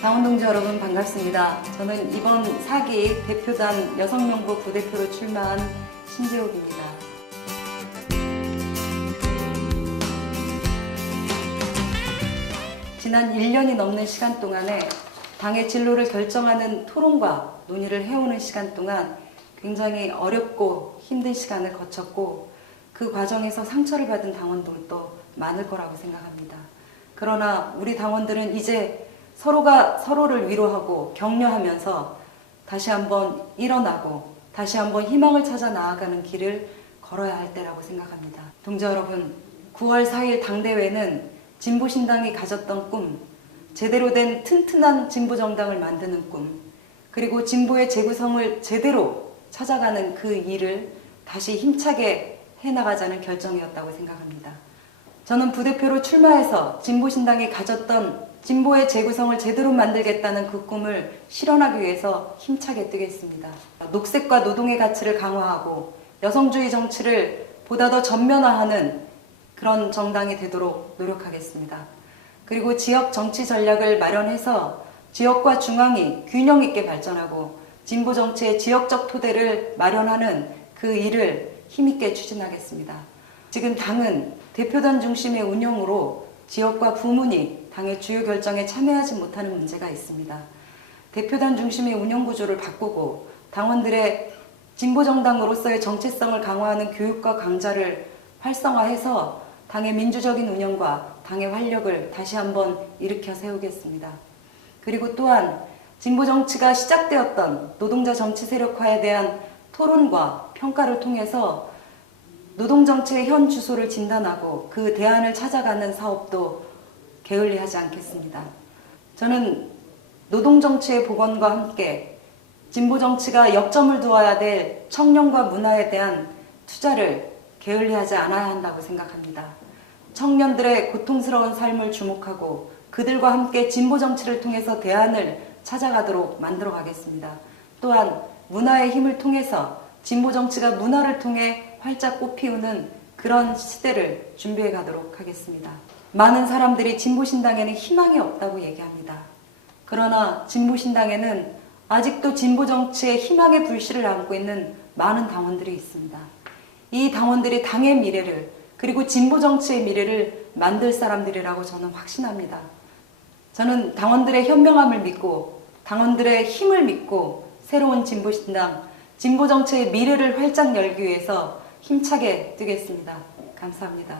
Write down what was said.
당원동지 여러분 반갑습니다. 저는 이번 4기 대표단 여성명부 부대표로 출마한 신재옥입니다. 지난 1년이 넘는 시간 동안에 당의 진로를 결정하는 토론과 논의를 해오는 시간 동안 굉장히 어렵고 힘든 시간을 거쳤고 그 과정에서 상처를 받은 당원들도 많을 거라고 생각합니다. 그러나 우리 당원들은 이제 서로가 서로를 위로하고 격려하면서 다시 한번 일어나고 다시 한번 희망을 찾아 나아가는 길을 걸어야 할 때라고 생각합니다. 동지 여러분, 9월 4일 당대회는 진보신당이 가졌던 꿈, 제대로 된 튼튼한 진보정당을 만드는 꿈, 그리고 진보의 재구성을 제대로 찾아가는 그 일을 다시 힘차게 해나가자는 결정이었다고 생각합니다. 저는 부대표로 출마해서 진보신당이 가졌던 진보의 재구성을 제대로 만들겠다는 그 꿈을 실현하기 위해서 힘차게 뜨겠습니다. 녹색과 노동의 가치를 강화하고 여성주의 정치를 보다 더 전면화하는 그런 정당이 되도록 노력하겠습니다. 그리고 지역 정치 전략을 마련해서 지역과 중앙이 균형 있게 발전하고 진보 정치의 지역적 토대를 마련하는 그 일을 힘있게 추진하겠습니다. 지금 당은 대표단 중심의 운영으로 지역과 부문이 당의 주요 결정에 참여하지 못하는 문제가 있습니다. 대표단 중심의 운영 구조를 바꾸고 당원들의 진보 정당으로서의 정체성을 강화하는 교육과 강좌를 활성화해서 당의 민주적인 운영과 당의 활력을 다시 한번 일으켜 세우겠습니다. 그리고 또한 진보 정치가 시작되었던 노동자 정치 세력화에 대한 토론과 평가를 통해서 노동 정치의 현 주소를 진단하고 그 대안을 찾아가는 사업도 게을리하지 않겠습니다. 저는 노동 정치의 복원과 함께 진보 정치가 역점을 두어야 될 청년과 문화에 대한 투자를 게을리하지 않아야 한다고 생각합니다. 청년들의 고통스러운 삶을 주목하고 그들과 함께 진보 정치를 통해서 대안을 찾아가도록 만들어 가겠습니다. 또한 문화의 힘을 통해서 진보 정치가 문화를 통해 활짝 꽃피우는 그런 시대를 준비해 가도록 하겠습니다. 많은 사람들이 진보신당에는 희망이 없다고 얘기합니다. 그러나 진보신당에는 아직도 진보 정치의 희망의 불씨를 안고 있는 많은 당원들이 있습니다. 이 당원들이 당의 미래를 그리고 진보 정치의 미래를 만들 사람들이라고 저는 확신합니다. 저는 당원들의 현명함을 믿고 당원들의 힘을 믿고 새로운 진보신당, 진보 정치의 미래를 활짝 열기 위해서 힘차게 뛰겠습니다. 감사합니다.